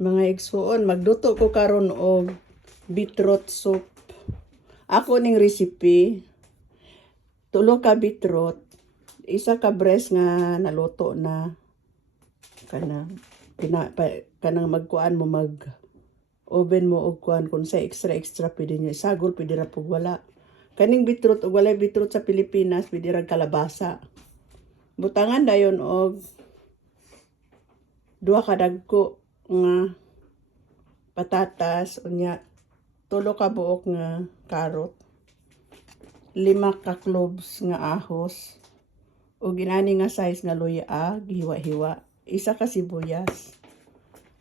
Mga igsuon, magluto ko karon og beetroot soup. Ako ning recipe, tulo ka beetroot, isa ka breast nga naluto na kanang magkuan mo mag oven mo og kuan kun sa extra pwede nyo isagol, pwede ra pug wala. Kaning beetroot og walay beetroot sa Pilipinas, pwede ra kalabasa. Butangan dayon og duha ka dagko nga patatas, unya tulo ka buok nga carrot, 5 ka cloves nga ahos, o ginani nga size nga luya, gihiwa-hiwa, isa ka sibuyas.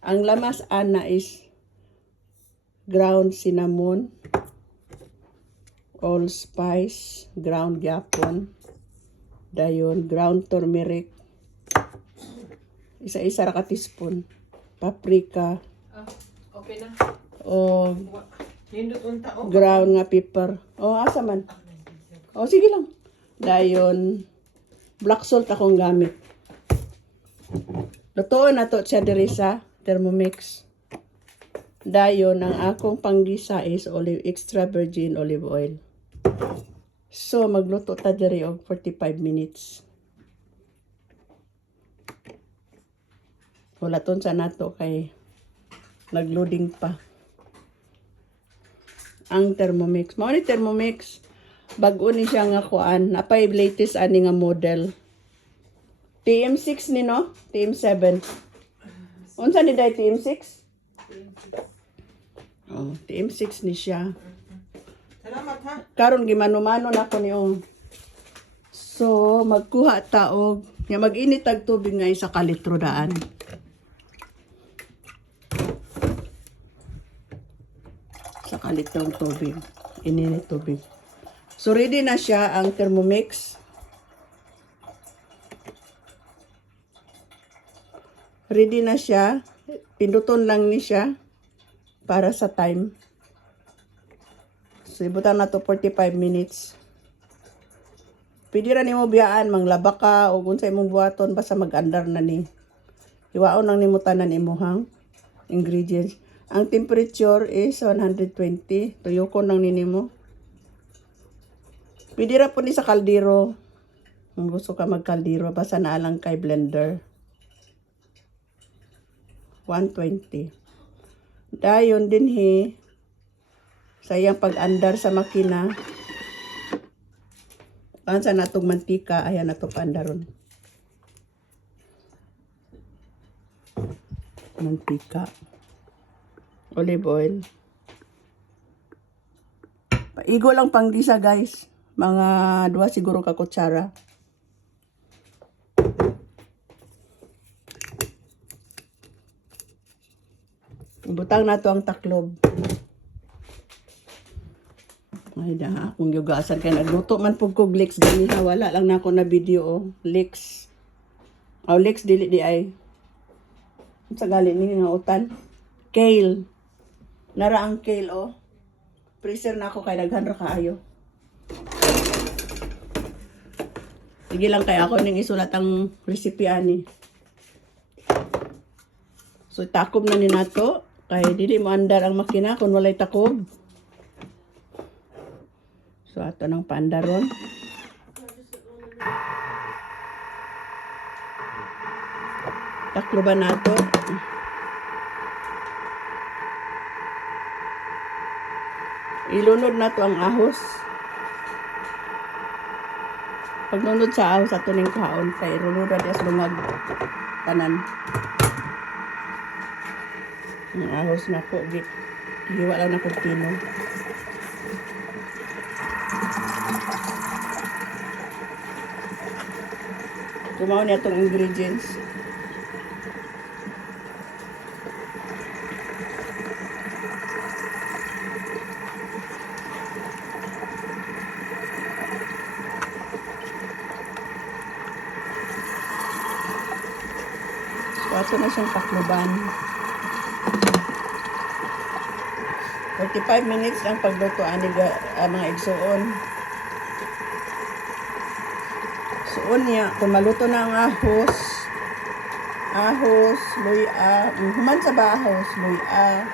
Ang lamas ana is ground cinnamon, allspice, ground gyapon, dayon ground turmeric, isa-isa ra ka teaspoon, paprika, Okay na. o Nindot unta o. ground nga pepper. O, asa man? O, sige lang. Dayon, black salt akong gamit. Lutoon na to siya diri sa Thermomix. Dayon, ang akong panggisa is extra virgin olive oil. So, magluto ta diri og 45 minutes. Hulaton sa nato kay nagloading pa. Ang Thermomix. Mao ni Thermomix. Bag-o ni siya nga kuan. Napay latest ani nga model. TM6 ni no? TM7. Unsa ni day TM6? Oh, TM6 ni siya. Salamat ha. Karon gimano-mano na ko niyo. So, magkuha ta og nga mag-init tag tubig nga isa ka litro daan. Sa kalitrong tubig. Ininit tubig. So, ready na siya ang Thermomix. Ready na siya. Pinduton lang ni siya para sa time. So, ibutan na to 45 minutes. Pwede ra nimo biyaan, manglaba ka, o kung sa imong buhaton, basta mag-andar na ni. Hiwaon lang nimo tanan imuhang ingredients. Ang temperature is 120. Tuyokon lang ninimo. Pwede ra po ni sa kaldero. Kung gusto ka magkaldero, basta naalang kay blender. 120. Dayon din sa iyang pag-andar sa makina. Sa natong mantika, ayan na ito paandaron. Mantika. Olive oil. Paigo lang pang disa guys. Mga 2 siguro ka kutsara. Butang na to ang taklob. Ay da, akong yugasan kaya nagluto man pug kog leeks ganiha, wala lang na ako na video oh. Leeks. Aw leeks dili di ay. Sa gali ni nga utan. Kale. Nara ang kale oh. Freezer na ako kay daghan ra kaayo. Sige lang kay ako ning isulat ang recipe ani. So takob na ni nato kay dili mo andar ang makina kung walay takob. So ato nang paandaron. Takloban nato. Ilunod na to ang ahos. Pagnunod sa ahos ato ning kaon kay ilunod ra sa lungag tanan. Ang ahos na ko hiwa lang na ko pino. Kumaon niya itong ingredients. So, ito na siyang takloban. 45 minutes ang pagluto ani mga igsuon. Suon niya, kung maluto na ang ahos, ahos, luya, human sa bahos, luya,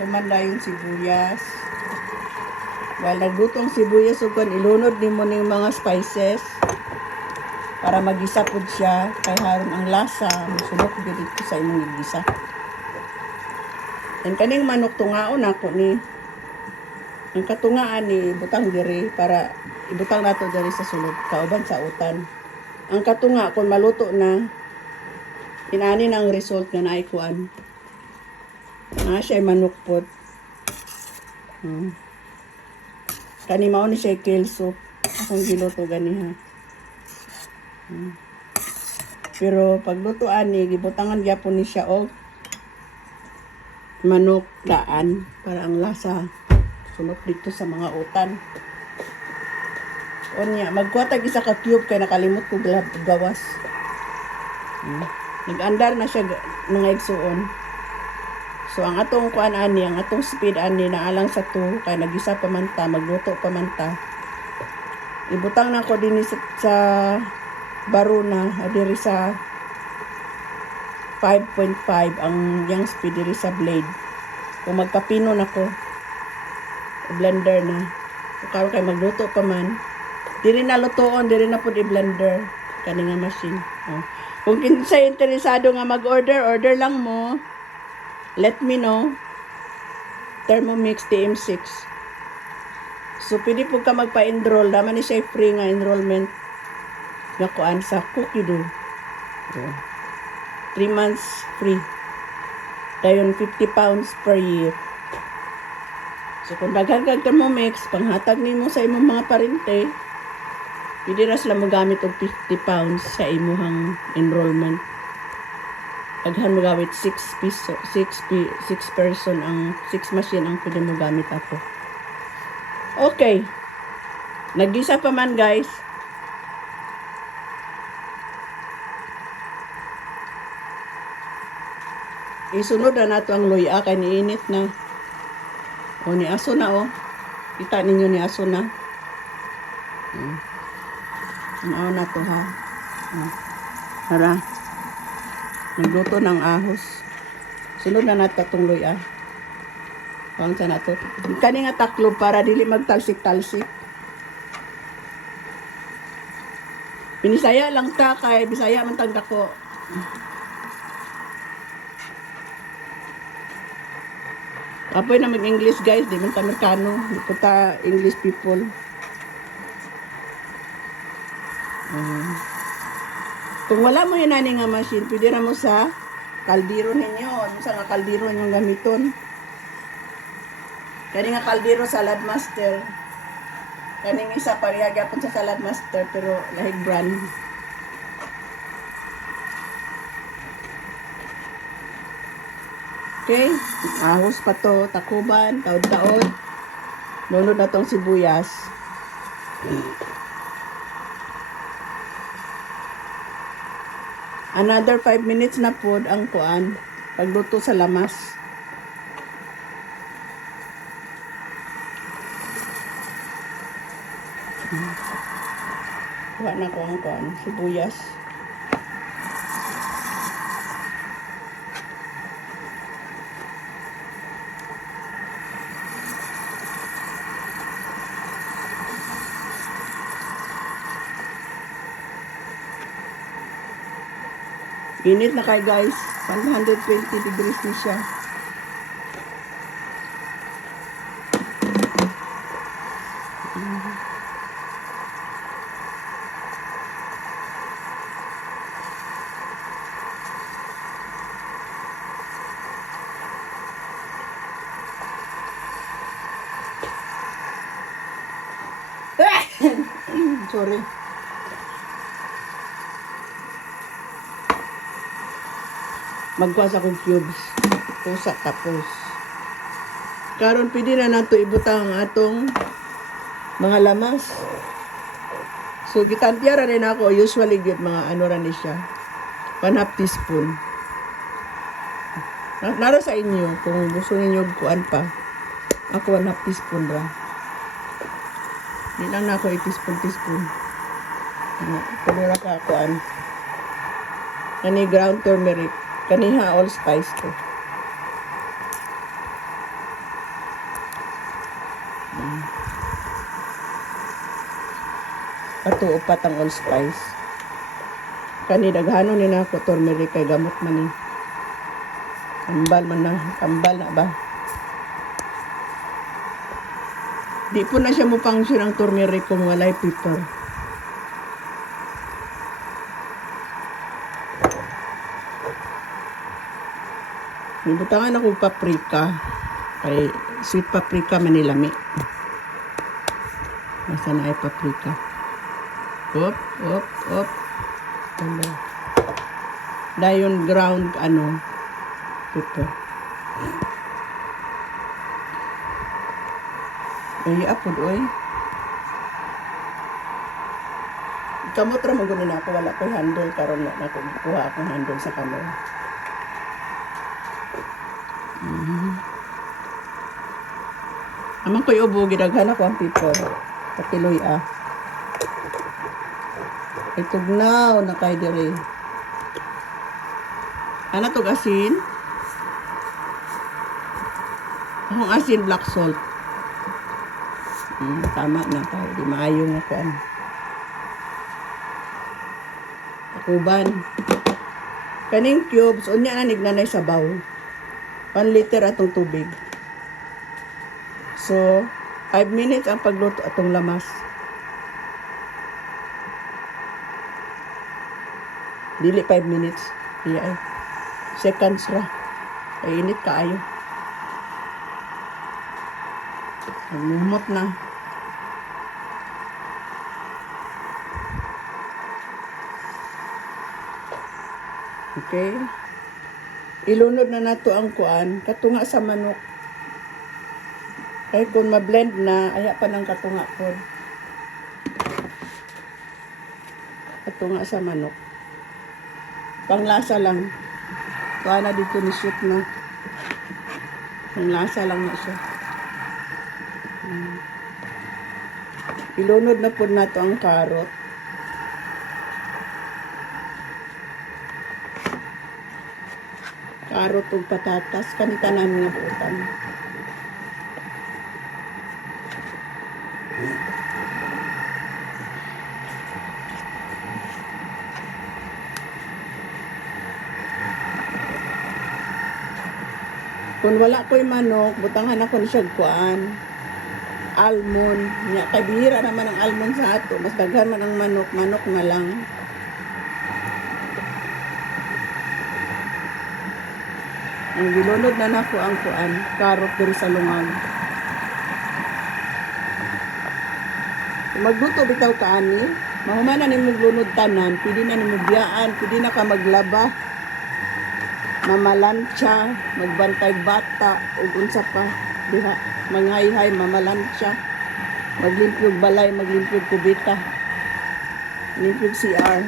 human na yung sibuyas. While naglutong sibuyas, ug kun ilunod nimo ning mga spices para magisa pud siya kay haron ang lasa mosulok gyud dito sa imong gisa. And kaning manok tungaon ako ni ang katungaan ni butang diri para ibutang nato diri sa sulod kauban sa utan. Ang katunga kung maluto na inani ang result nga naay kuan. Siya manok pod. Kani mao ni siya kale soup. Akong giluto ganiha. Pero paglutoan ni gibutangan gyapon ni siya og manok daan para ang lasa sunod dito sa mga utan. Unya, magkuha tag isa ka cube kay nakalimot ko gawas. Nag-andar na siya mga igsuon. So ang atong kuan ani, ang atong speed ani na alang sa 2 kay nagisa pa man ta, magluto pa man ta. Ibutang na ko din sa baruna diri sa 5.5 ang yang speed diri sa blade. Kung magpapino na ko, blender na. Kung kay magluto pa man, diri na lutoon, diri na pud i-blender kani nga machine. Kung kinsa interesado nga mag-order, order lang mo. Let me know. Thermomix TM6. So pwede po ka magpa-enroll, naman ni siya free nga enrollment nga kuan sa Cookie Dough. 3 months free. Dayon 50 pounds per year. So kung daghang Thermomix, panghatag nimo sa imong mga parente, pwede ra sila magamit og 50 pounds sa imuhang enrollment. Daghan mo gamit 6 person ang 6 machine ang pwede mo gamit ako. Okay. Nagisa pa man guys. Isunod na nato ang luya kay niinit na. O ni aso na o. Kita ninyo ni aso na. Ano na to ha. Tara. Nagluto ng ahos. Sunod na nato itong luya. Pang sa nato. Kani nga taklob para dili magtalsik-talsik. Binisaya lang ta kay Bisaya man tag dako. Apoy na mag-English guys, di man ta Amerikano, di po ta English people. Kung wala mo yun nani nga machine, pwede na mo sa kaldero ninyo. Ano sa nga kaldero ninyong gamiton? Kani nga kaldero Salad Master. Kaning isa parihagya po sa Salad Master pero lahig brand. Okay, ahos pa to, takuban, taod-taod. Lunod na tong sibuyas. Another 5 minutes na po ang kuan, pagluto sa lamas. Kuha na ko ang kuan, sibuyas. Init na kay guys. 120 degrees na siya. Sorry. Magkuha sa kong cubes. Pusa tapos. Karon pwede na nato ibutang ang atong mga lamas. So gitantiara rin ako. Usually yun mga ano rin siya. 1/2 teaspoon. Nara sa inyo kung gusto ninyo kuan pa. Ako 1/2 teaspoon ra. Di lang na ako 1 teaspoon. Pwede ra ka kuan. Kani ground turmeric. Kaniha allspice ko. Ato upat ang allspice. Kani daghanon ni nako turmeric kay gamot man ni. Kambal man na, kambal na ba? Di po na siya mo function ang turmeric kung walay pepper. Nibutangan ako paprika. Kay sweet paprika manilami. Nasa na ay paprika. Op. Tanda. Dayon ground pepper. Ay apod oy. Kamot ra mo gunin ako wala ko handle karon na ko kuha akong handle sa camera. Amang ko'y ubo, gidaghan ako ang pepper. Patiloy Itugnaw na kay dire. Ana tog asin? Ang asin black salt. Tama na kay di maayo nga kuan. Takuban. Kaning cubes unya na nignanay sa bowl. 1 liter atong tubig. So, 5 minutes ang pagluto atong lamas. Dili 5 minutes. Iya ay. Seconds ra. Ay init kaayo. Lumot na. Okay. Ilunod na nato ang kuan, katunga sa manok. Kaya kung ma-blend na, aya pa ng katunga ko. Katunga sa manok. Panglasa lang. Kuha na dito ni shoot na. Panglasa lang na siya. Ilunod na po nato ang carrot. Carrot ug patatas. Kanitanan nga buutan. Kung wala ko'y manok, butangan ako ni siyag kuan. Almond. Nya kay bihira naman ang almond sa ato. Mas daghan man ang manok, manok na lang. Ang gilunod na nako ang kuan, carrot diri sa lungag. Kung magluto bitaw ka ani, mahuman na nimo lunod tanan, pwede na nimo biyaan, pwede na ka maglaba. Mamalansya, magbantay bata, ug unsa pa, diha, manghay-hay, mamalansya, maglimpyog balay, maglimpyog kubita, limpyog CR.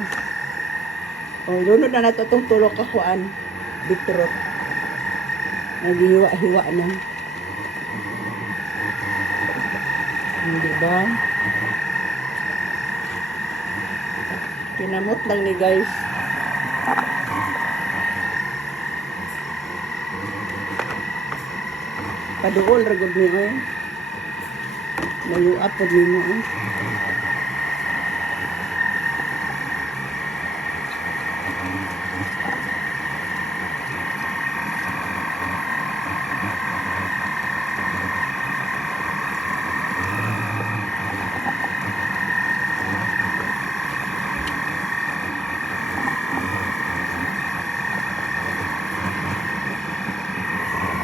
O, lunod na nato itong tulok kakuan, bitrot. Naghihiwa-hiwa na. Hindi ba? Kinamot lang ni guys. Paduol ragod ni oy. Mayuap pod nimo oy.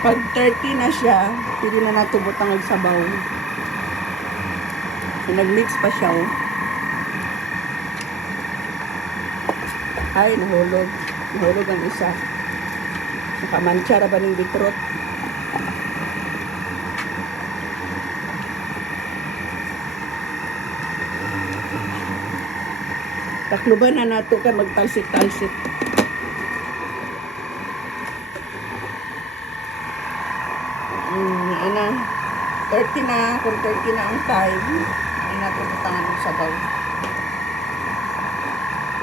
Pag 30 na siya, pwede na natubot ang sabaw. So, nag-mix pa siya, oh. Ay, nahulog. Nahulog ang isa. Nakamantsara ba ng bitrot? Takluban na nato ka magtalsik-talsik. Ana, 30 na, kung 30 na ang time, ay natututangan ng sabaw.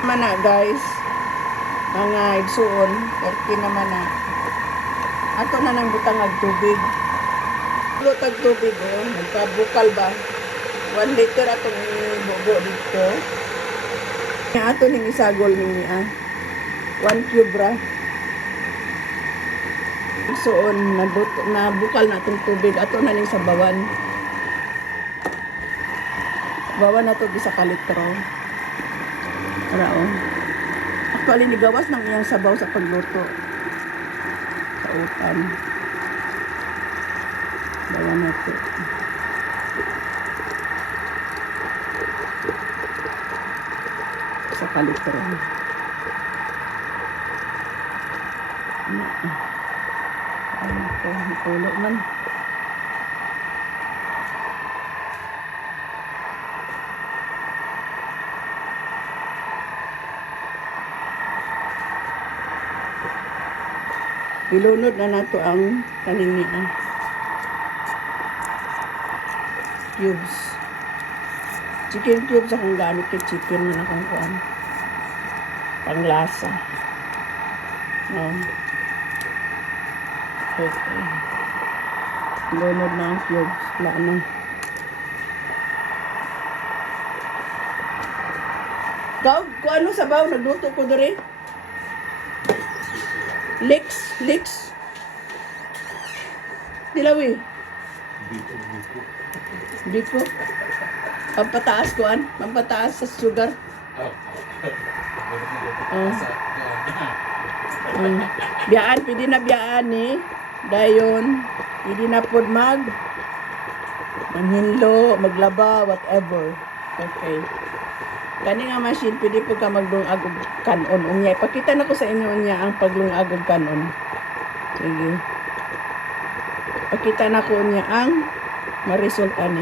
Mana guys, Mga igsuon, 30 naman na. Ato na nang butang ag tubig. Lutag tubig oh, nagpabukal ba? 1 liter atong bugo dito. Nga ato ning isagol ni 1 cube ra. Igsuon, nabukal na itong tubig. Ato na ning sabawan. Sabawan na ito isa ka litro. Para oh. Actually, nigawas ng iyang sabaw sa pagluto. Sa utan. Bawa na ito. Sa kalitro. Ano ito? Itulo man. Ilunod na nato ang kanini cubes. Chicken cubes akong gamit kay chicken man akong kuan. Panglasa. Okay. Ilunod na ang cubes. Wala na. Kung ano sabaw, nagluto ko diri. Leeks. Dilawi. Biko. Pampataas ko pampataas sa sugar. Biyaan, pwede na biyaan ni. Dayon, pwede na pod manghilo, maglaba, whatever. Okay. Kani nga machine, pwede po ka maglungag og kanon. Unya, ipakita na ko sa inyo niya ang paglungag og kanon. Sige. Pakita na ko niya ang maresulta ni.